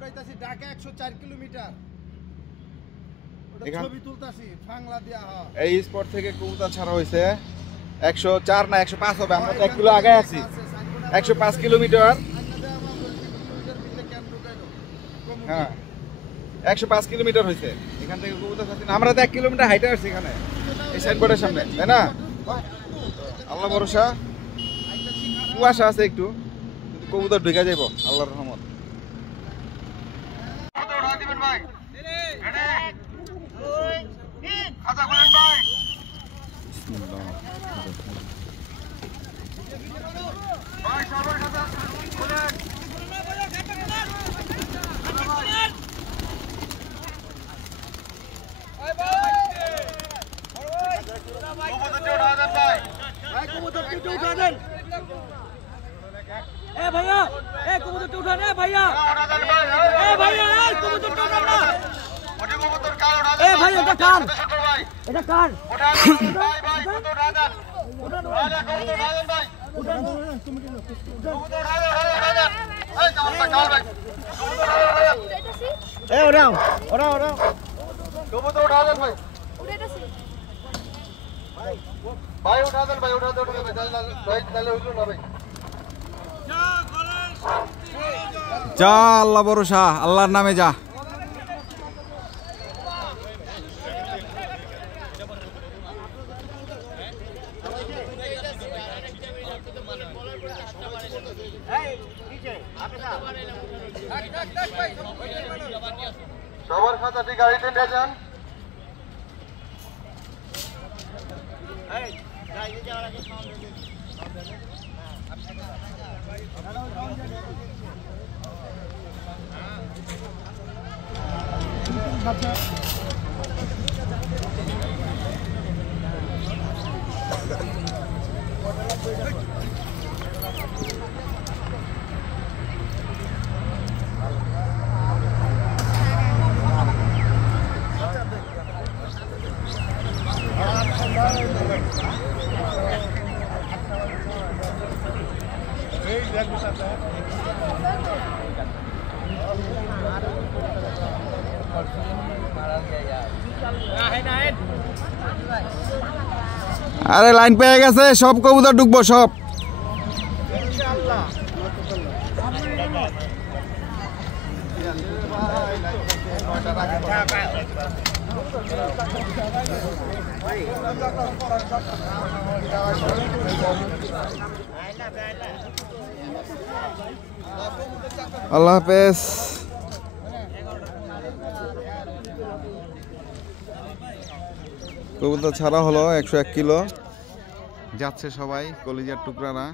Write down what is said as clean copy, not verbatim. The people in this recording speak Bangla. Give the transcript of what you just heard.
উড়াইতাছি ঢাকা 104 কিলোমিটার। ওটা ছবি তুলতাছি ফাংলা দিয়া। এই স্পট থেকে কবুতর ছাড়া হইছে 104 না 105 হবে, আমরা তো 1 কিলো আগে আছি। 105 কিলোমিটার। হ্যাঁ 105 কিলোমিটার হইছে এখান থেকে কবুতর ছাড়ছি। আমরা তো 1 কিলোমিটার হাইটে আছি এখানে এই সাইনবোর্ডের সামনে, তাই না? আল্লাহ ভরসা, কুয়াশা আছে একটু, কবুতর ঢুকে যাইব আল্লাহর রহমত। भैया कबूतर उठा दे भैया, भैया कबूतर उठा दे। भाई এটা কার? এটা কার? ভাই ভাই কবুতর উঠা দেন। উঠা দেন ভাই, উঠা দেন তুমি কি কবুতর উঠা দেন, এই কবুতর কার ভাই? ওরাও ওরাও ওরাও কবুতর উঠা দেন ভাই, উঠাইতাছি ভাই। ভাই উঠা দেন ভাই, উঠা দেন ভাই, তাহলে হইলো না ভাই। যা আল্লাহ ভরসা, আল্লাহর নামে যা। সবার খাতাটি গাড়িতে নিয়ে যান। আরে লাইন পেয়ে গেছে, সব কবুতর ঢুকবো সব। আল্লাহ হাফেজ। কবুতর ছাড়া হলো 101 কিলো, যাচ্ছে সবাই কলিজার টুকরারা।